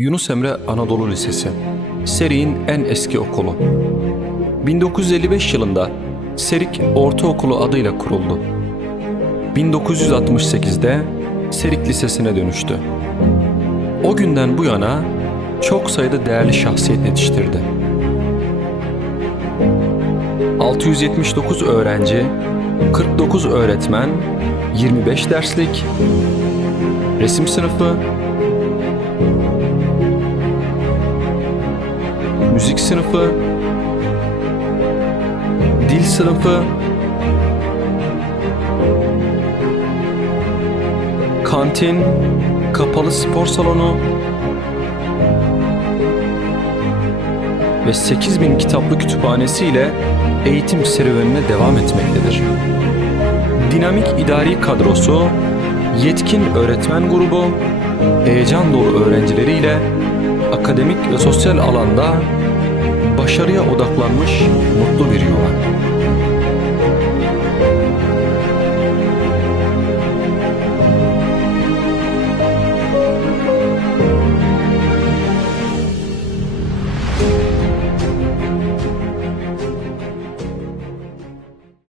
Yunus Emre Anadolu Lisesi, Serik'in en eski okulu. 1955 yılında Serik Ortaokulu adıyla kuruldu. 1968'de Serik Lisesi'ne dönüştü. O günden bu yana çok sayıda değerli şahsiyet yetiştirdi. 679 öğrenci, 49 öğretmen, 25 derslik, resim sınıfı, müzik sınıfı, dil sınıfı, kantin, kapalı spor salonu ve 8000 kitaplı kütüphanesiyle eğitim serüvenine devam etmektedir. Dinamik idari kadrosu, yetkin öğretmen grubu, heyecan dolu öğrencileriyle akademik ve sosyal alanda başarıya odaklanmış mutlu bir yuva.